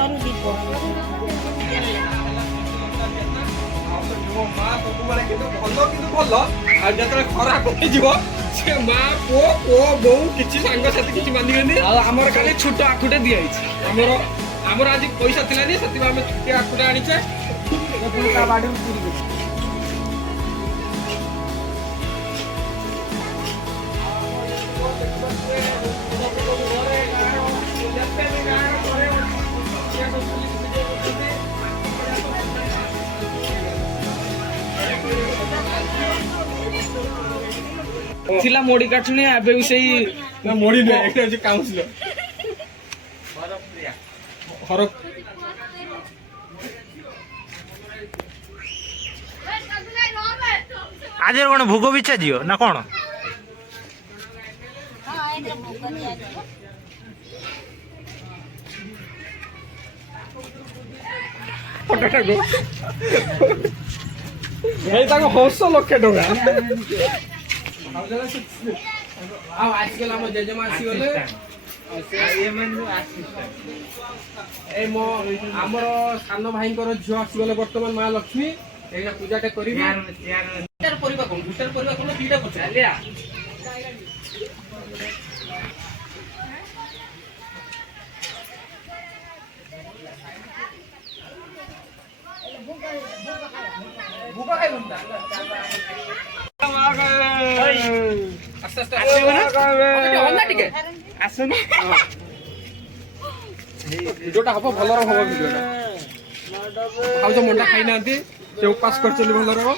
ସରୁ ଦୀପ ମା ସବୁବେଳେ କିନ୍ତୁ ଭଲ ଆଉ ଯେତେବେଳେ ଖରାପ ହେଇଯିବ ସେ ମା ପୁଅ ବୋଉ କିଛି ସାଙ୍ଗସାଥି କିଛି ମାନିବେନି। ଆଉ ଆମର ଖାଲି ଛୋଟ ଆଖୁଟେ ଦିଆହେଇଛି। ଆମର ଆଜି ପଇସା ଥିଲାନି ସେଥିପାଇଁ ଆମେ ଛୋଟିଆ ଆଖୁଟେ ଆଣିଛେ। ତା ବାଡ଼ିରୁ ଚୁରି କରିଛୁ। ଥିଲା ମୋଡ଼ି କାଟୁଣି ଏବେ ବି ସେଇ ମୋଡ଼ି ନୁହେଁ ଏଠି ଅଛି କାଉଁସିଲର आज कौन भोग बिचा दियो ना कौन हस लक्षे टका आजकल आम जेजेमा आसीगले आमर सान भाई झील आसीगले बर्तमान माँ लक्ष्मी एटा पूजाटे करी परिवा कौन गुटार परिवा कौन दीटा पचालिया भूका खाइ बंदा आस्ते आस्ते आना टिके आसुन वीडियोटा हबो भलर हबो वीडियोटा आउ जो मंडा खाइ नांती से उपास करचली भलर हो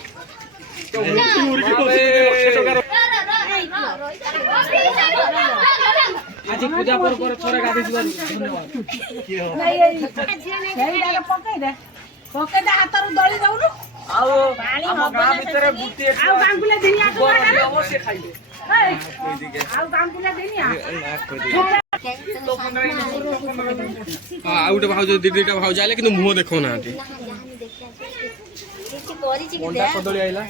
तो मुरकी आज पूजा पर थोड़े गाधी दिवा धन्यवाद ପକେଇ ଦେ ହାତରୁ ଦଳି ଦଉନୁ ଆଉ ଆମ ଗାଁ ଭିତରେ ବୁଟି ଆଉ ଗାଙ୍ଗୁଲା ଦିନିଆ ସେ ଖାଇବେ ଆଉ ଗାଙ୍ଗୁଲା ଦିନିଆ ଆଉ ଗୋଟେ ଭାଉଜ ଦିଦିଟା ଭାଉଜ ଆଇଲେ କିନ୍ତୁ ମୁହଁ ଦେଖଉ ନାହାନ୍ତି ମଣ୍ଡା କଦଳୀ ଆଇଲା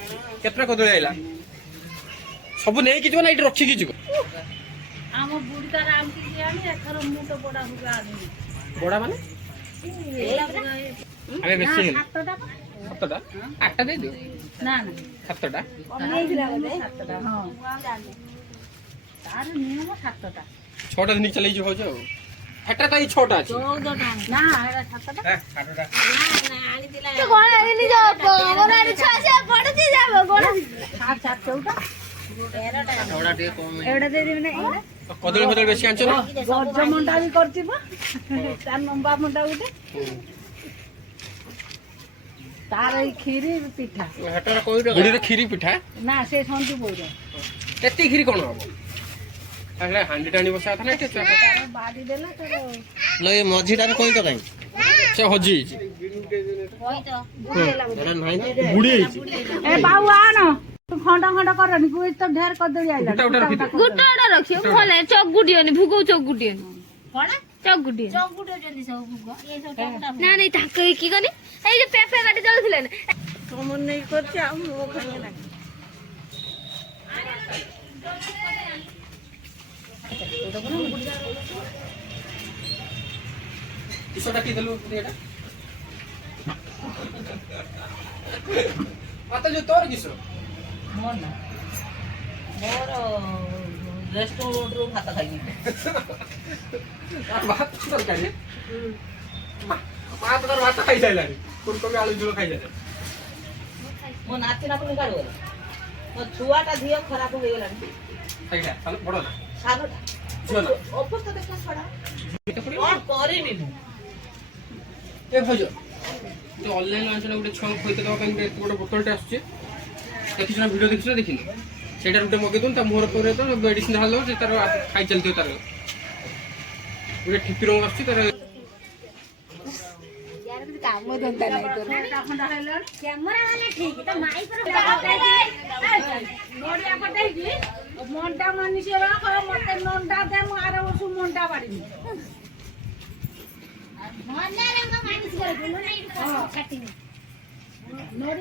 କେତେଟା କଦଳୀ ଆଇଲା ସବୁ ନେଇକି ଯିବ ନା ଏଇଠି ରଖିକି ଯିବ ଆମ ବୁଢୀ ତାର ଆମକୁ ଆଣି ଏଥର ମୁଁ ତ ବଡା ହୁଗା ଆଣିନି ବଡା ମାନେ ଆମେ ବେଶୀ ସାତଟା ଆଠଟା ଦେଇଦିଅ ନା ନା ସାତଟା ହଁ ତାର ନିୟମ 7ଟା 6ଟା ଦିନ ଚଲେଇଛି ଭାଉଜ ଆଉ ହେଟା ତ ଏଇ 6ଟା ଅଛି 14 ଟା ନା ଏଟା 7ଟା ସାତଟା କଦଳୀ ଫଦଳୀ ବେଶୀ ଆଣିଛ ନା ଗଜ ମଣ୍ଡା ବି କରିଥିବ ତାର ଲମ୍ବା ମଣ୍ଡା ଗୋଟେ ତାର ଏଇ କ୍ଷୀରି ପିଠା ଗୁଡିରେ କ୍ଷୀରି ପିଠା ନା ସେ ସଞ୍ଜୁ ବୋଉର ଏତେ କ୍ଷୀରି କଣ ହବ ହାଣ୍ଡି ଟାଣି ବସା କଥା ନା ବାଡ଼ି ଦେଲା ତାର मझीटार कही तो कहीं ସେ ହଜି ବୁଢୀ ହେଇଛି ଏ ବାବୁ ଆନ ଖଣ୍ଡ ଖଣ୍ଡ କରନି ଗୁଇ ତ ଢେର କଦଳୀ ଆଇଲା ଗୋଟା ରଖିଦିଅ ଗୋଟା ରଖିବ ଭଲ ଚଗୁଟିଅନି ଭୁଗ ଚଗୁଟିଅନି କଣ ଚଗୁଟିଅନି ଚଙ୍ଗୁଡୁଛନ୍ତି ସବୁ ଭୁଗ ଏ ସବୁ ଟଙ୍କା ନା ନାଇଁ ତାଙ୍କ କି କନି ଏଇ ଯେ ପେପେ କାଟି ଦଉଥିଲେ ନା ତମ ନେଇ କରିଛି ଆଉ ମୋ ଖାଇବେ ନା କିସଟା କି ଦେଲୁ ଏଟା ମତେ ଯୋଉ ତୋର କିସ ମୋର ରେଷ୍ଟୁରାଣ୍ଟ ରୁ ଭାତ ଖାଇବି ଭାତ ତରକାରୀ ମା ତ ଭାତ ଖାଇସାରିଲାଣି ଫୁଲକୋବି ଆଳୁ ଝୋଳ ଖାଇସାରିଲାଣି ମୋ ନାତି ନାତୁଣୀ କାଢୁ ଗଲା ମୋ ଛୁଆଟା ଝିଅ ଖରାପ ହେଇଗଲାଣି ଖାଇଲା ତାହେଲେ ବଡ ନା ସାନଟା ଝିଅ ନା ଅବସ୍ଥା ଦେଖ ଛଡା ଏଇଟା ପଡିବ କଣ କରିବି ମୁଁ ଏ ଭାଉଜ ଯୋଉ ଅନଲାଇନ ଆଣିଛ ଗୋଟେ ଛୁଆଙ୍କୁ ଖୋଇତେ ଦେବା ପାଇଁ ଗୋଟେ ବୋତଲଟେ ଆସୁଛି ଦେଖିଛ ନା ଭିଡ଼ିଓ ଦେଖିଛ ନା ଦେଖିନି ସେଇଟା ଗୋଟେ ମଗେଇ ଦଉନ ତା ମୁହଁର ପରେ ତ ମେଡିସିନ ଢାଳି ଦବ ସେ ତାର ଖାଇ ଚାଲିଥିବ ତାର ଗୋଟେ ଠିପି ରଙ୍ଗ ଆସୁଛି ତାର କାମ ଧନ୍ଦା ନାହିଁ ତୋର ଖଣ୍ଡ ହେଲାଣି କ୍ୟାମେରା ମାନେ ଠିକ ତ ମାଇକ ନଡ଼ିଆ ପଟେଇକି ମଣ୍ଡା ମାନିସି ମତେ ନଣ୍ଡା ଦେ ମୁଁ ଆର ବର୍ଷ ମଣ୍ଡା ବାଡ଼ିବି ମଣ୍ଡାରେ ମୁଁ ମାନିସ କରିବି ମୁଁ ନାଇଁ ଛାଟିନି ନଡ଼ିଆ